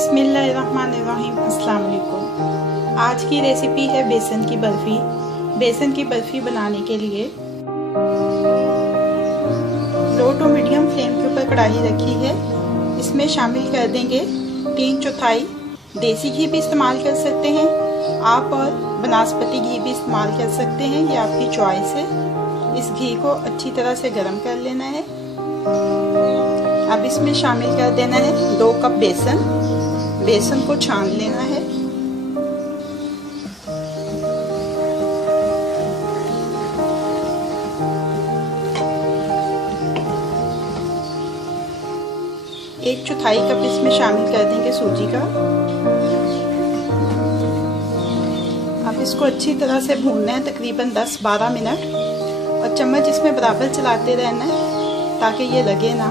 बिस्मिल्लाहिर्रहमानिर्रहीम। अस्सलाम वालेकुम। आज की रेसिपी है बेसन की बर्फ़ी। बेसन की बर्फ़ी बनाने के लिए लो टू मीडियम फ्लेम के ऊपर कढ़ाई रखी है। इसमें शामिल कर देंगे 3/4 देसी घी भी इस्तेमाल कर सकते हैं आप, और बनास्पति घी भी इस्तेमाल कर सकते हैं, ये आपकी चॉइस है। इस घी को अच्छी तरह से गर्म कर लेना है। अब इसमें शामिल कर देना है 2 कप बेसन को छान लेना है। एक 1/4 कप इसमें शामिल कर देंगे सूजी का। अब इसको अच्छी तरह से भूनना है तकरीबन 10-12 मिनट, और चम्मच इसमें बराबर चलाते रहना है ताकि ये लगे ना।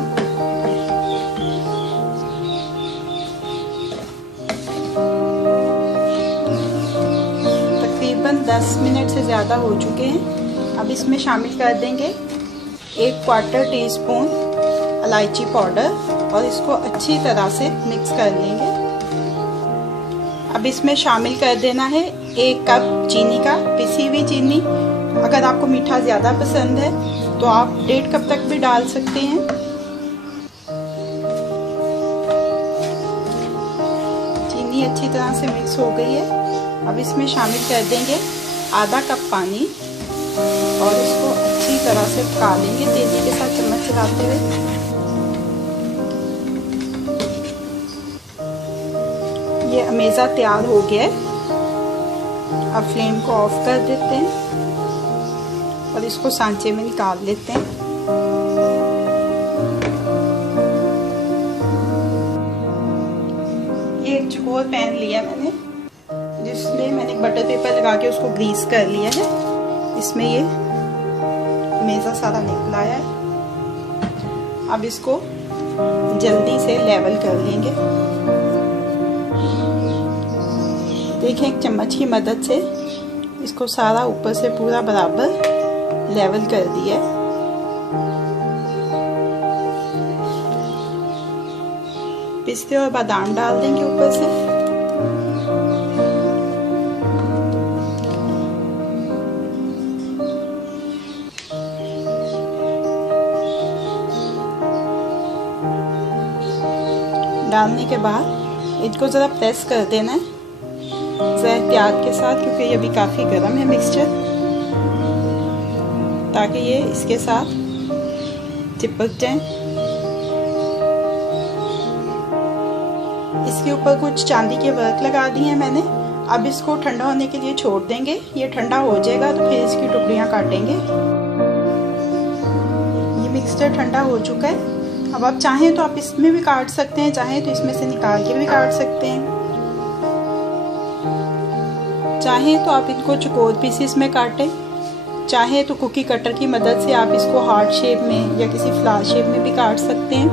तकरीबन 10 मिनट से ज़्यादा हो चुके हैं। अब इसमें शामिल कर देंगे 1/4 टीस्पून इलायची पाउडर, और इसको अच्छी तरह से मिक्स कर लेंगे। अब इसमें शामिल कर देना है 1 कप चीनी का, पिसी हुई चीनी। अगर आपको मीठा ज़्यादा पसंद है तो आप 1.5 कप तक भी डाल सकते हैं। चीनी अच्छी तरह से मिक्स हो गई है। अब इसमें शामिल कर देंगे आधा कप पानी, और इसको अच्छी तरह से पका लेंगे तेजी के साथ चम्मच चलाते हुए। ये अमेज़ा तैयार हो गया है। अब फ्लेम को ऑफ कर देते हैं और इसको सांचे में निकाल लेते हैं। ये एक चौकोर पैन लिया मैंने, जिसमें मैंने बटर पेपर लगा के उसको ग्रीस कर लिया है। इसमें ये अमेज़ा सारा निकल आया है। अब इसको जल्दी से लेवल कर लेंगे। देखें, एक चम्मच की मदद से इसको सारा ऊपर से पूरा बराबर लेवल कर दिया है। पिस्ते और बादाम डाल देंगे ऊपर से। डालने के बाद इसको ज़रा प्रेस कर देना है एहतियात के साथ, क्योंकि ये अभी काफ़ी गर्म है मिक्सचर, ताकि ये इसके साथ चिपक जाए। इसके ऊपर कुछ चांदी के वर्क लगा दिए हैं मैंने। अब इसको ठंडा होने के लिए छोड़ देंगे। ये ठंडा हो जाएगा तो फिर इसकी टुकड़ियाँ काटेंगे। ये मिक्सचर ठंडा हो चुका है। अब आप चाहें तो आप इसमें भी काट सकते हैं, चाहें तो इसमें से निकाल के भी काट सकते हैं। चाहें तो आप इनको चौकोर पीसेस में काटें, चाहे तो कुकी कटर की मदद से आप इसको हार्ट शेप में या किसी फ्लावर शेप में भी काट सकते हैं।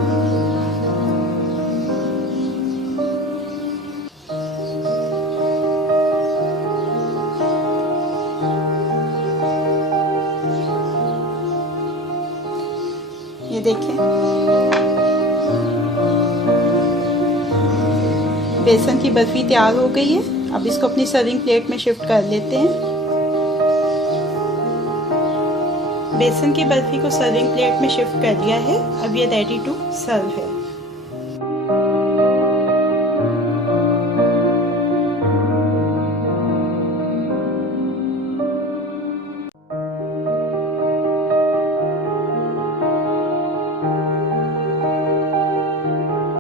ये देखें, बेसन की बर्फी तैयार हो गई है। अब इसको अपनी सर्विंग प्लेट में शिफ्ट कर लेते हैं। बेसन की बर्फी को सर्विंग प्लेट में शिफ्ट कर दिया है। अब ये रेडी टू सर्व है।